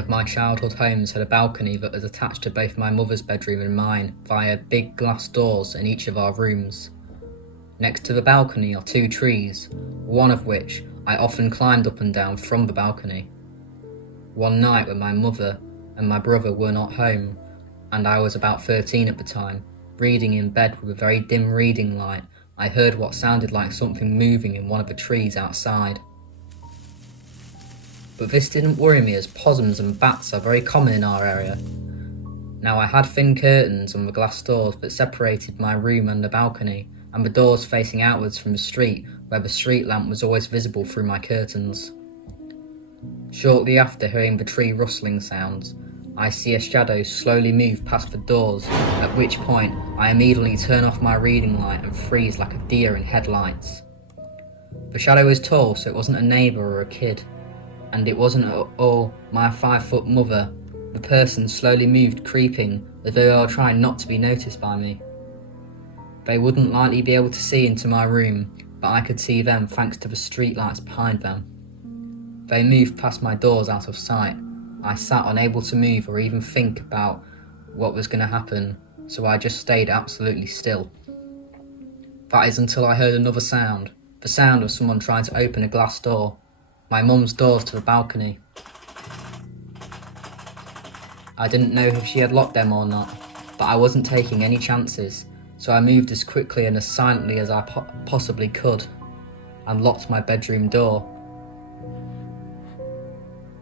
of my childhood homes had a balcony that was attached to both my mother's bedroom and mine via big glass doors in each of our rooms. Next to the balcony are 2 trees, one of which I often climbed up and down from the balcony. One night when my mother and my brother were not home, and I was about 13 at the time, reading in bed with a very dim reading light, I heard what sounded like something moving in one of the trees outside. But this didn't worry me, as possums and bats are very common in our area. Now, I had thin curtains on the glass doors that separated my room and the balcony, and the doors facing outwards from the street, where the street lamp was always visible through my curtains. Shortly after hearing the tree rustling sounds, I see a shadow slowly move past the doors, at which point I immediately turn off my reading light and freeze like a deer in headlights. The shadow was tall, so it wasn't a neighbour or a kid, and it wasn't at all my 5-foot mother. The person slowly moved, creeping, as though they were trying not to be noticed by me. They wouldn't likely be able to see into my room, but I could see them thanks to the street lights behind them. They moved past my doors out of sight. I sat unable to move or even think about what was going to happen, so I just stayed absolutely still. That is until I heard another sound, the sound of someone trying to open a glass door. My mum's doors to the balcony. I didn't know if she had locked them or not, but I wasn't taking any chances, so I moved as quickly and as silently as I possibly could, and locked my bedroom door.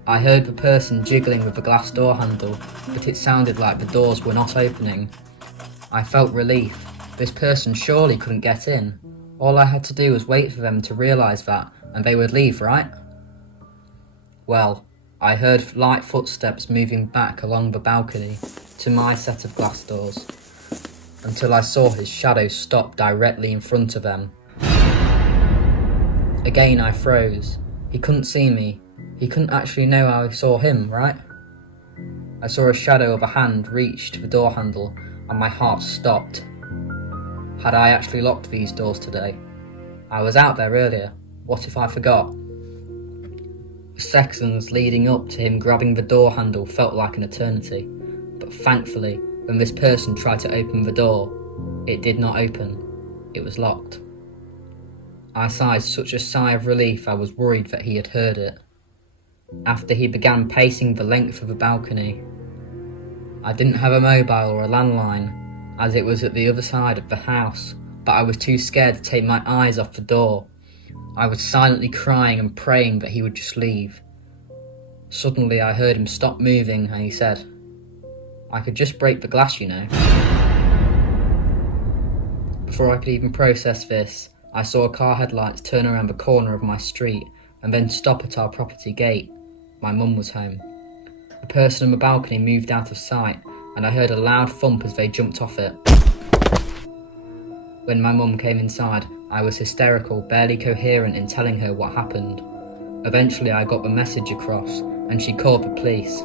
I heard the person jiggling with the glass door handle, but it sounded like the doors were not opening. I felt relief. This person surely couldn't get in. All I had to do was wait for them to realise that, and they would leave, right? Well, I heard light footsteps moving back along the balcony to my set of glass doors, until I saw his shadow stop directly in front of them. Again I froze. He couldn't see me. He couldn't actually know I saw him, right? I saw a shadow of a hand reach to the door handle, and my heart stopped. Had I actually locked these doors today? I was out there earlier. What if I forgot? The seconds leading up to him grabbing the door handle felt like an eternity, but thankfully, when this person tried to open the door, it did not open. It was locked. I sighed such a sigh of relief I was worried that he had heard it. After he began pacing the length of the balcony. I didn't have a mobile or a landline, as it was at the other side of the house, but I was too scared to take my eyes off the door. I was silently crying and praying that he would just leave. Suddenly I heard him stop moving and he said, "I could just break the glass, you know." Before I could even process this, I saw a car headlights turn around the corner of my street and then stop at our property gate. My mum was home. A person on the balcony moved out of sight and I heard a loud thump as they jumped off it. When my mum came inside, I was hysterical, barely coherent in telling her what happened. Eventually I got the message across and she called the police.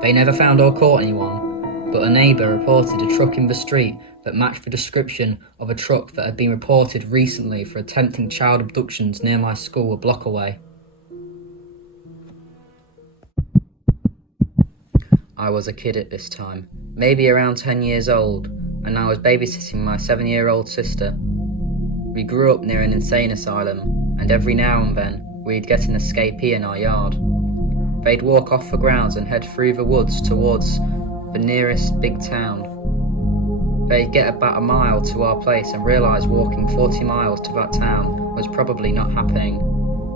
They never found or caught anyone, but a neighbour reported a truck in the street that matched the description of a truck that had been reported recently for attempting child abductions near my school a block away. I was a kid at this time, maybe around 10 years old, and I was babysitting my 7-year-old sister. We grew up near an insane asylum, and every now and then we'd get an escapee in our yard. They'd walk off the grounds and head through the woods towards the nearest big town. They'd get about a mile to our place and realise walking 40 miles to that town was probably not happening,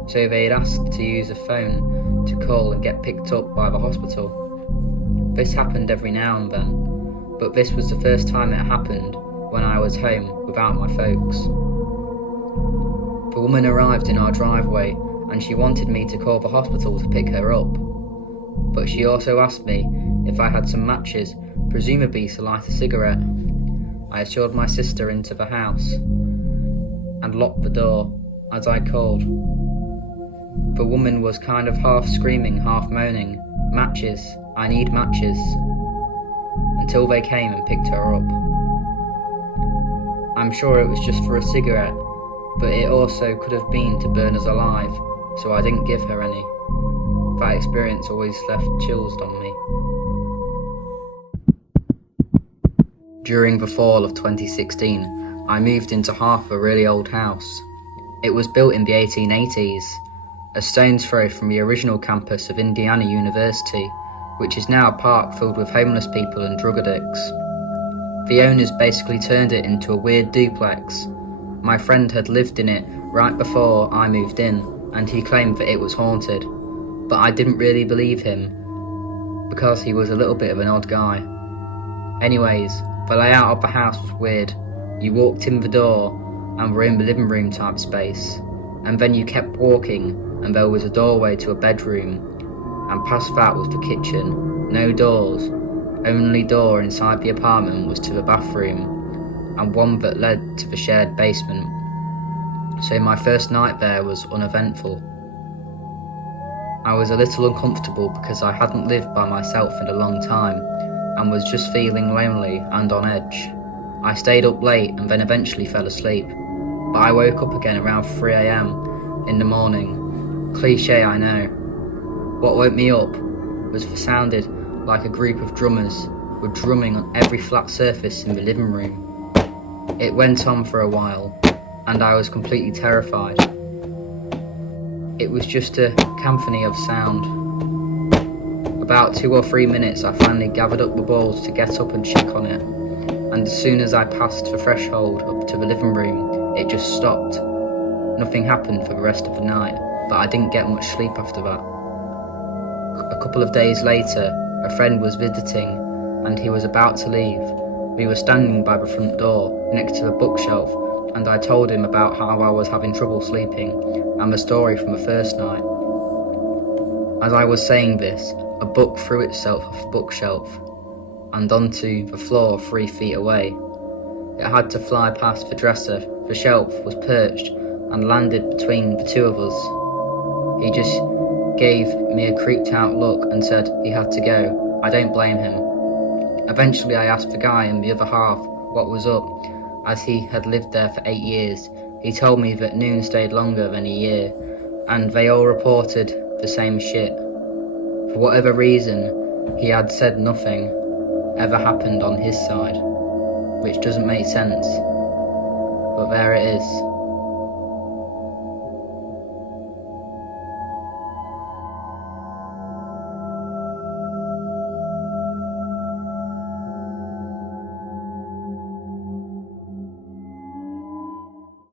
so they'd ask to use a phone to call and get picked up by the hospital. This happened every now and then, but this was the first time it happened when I was home without my folks. The woman arrived in our driveway and she wanted me to call the hospital to pick her up, but she also asked me if I had some matches, presumably to light a cigarette. I assured my sister into the house and locked the door as I called. The woman was kind of half screaming, half moaning, "Matches, I need matches," until they came and picked her up. I'm sure it was just for a cigarette, but it also could have been to burn us alive, so I didn't give her any. that experience always left chills on me. During the fall of 2016, I moved into half a really old house. It was built in the 1880s, a stone's throw from the original campus of Indiana University, which is now a park filled with homeless people and drug addicts. The owners basically turned it into a weird duplex. My friend had lived in it right before I moved in, and he claimed that it was haunted, but I didn't really believe him, because he was a little bit of an odd guy. Anyways, the layout of the house was weird. You walked in the door and were in the living room type space, and then you kept walking and there was a doorway to a bedroom, and past that was the kitchen. No doors, only door inside the apartment was to the bathroom, and one that led to the shared basement. So my first night there was uneventful. I was a little uncomfortable because I hadn't lived by myself in a long time, and was just feeling lonely and on edge. I stayed up late and then eventually fell asleep, but I woke up again around 3 AM in the morning. Cliché, I know. What woke me up was what sounded like a group of drummers were drumming on every flat surface in the living room. It went on for a while, and I was completely terrified. It was just a cacophony of sound. About 2 or 3 minutes I finally gathered up the balls to get up and check on it, and as soon as I passed the threshold up to the living room, it just stopped. Nothing happened for the rest of the night, but I didn't get much sleep after that. A couple of days later, a friend was visiting, and he was about to leave. We were standing by the front door, next to a bookshelf, and I told him about how I was having trouble sleeping, and the story from the first night. As I was saying this, a book threw itself off the bookshelf, and onto the floor 3 feet away. It had to fly past the dresser. The shelf was perched and landed between the two of us. He just gave me a creeped out look and said he had to go. I don't blame him. Eventually I asked the guy in the other half what was up, as he had lived there for 8 years. He told me that noon stayed longer than a year, and they all reported the same shit. For whatever reason, he had said nothing ever happened on his side, which doesn't make sense, but there it is.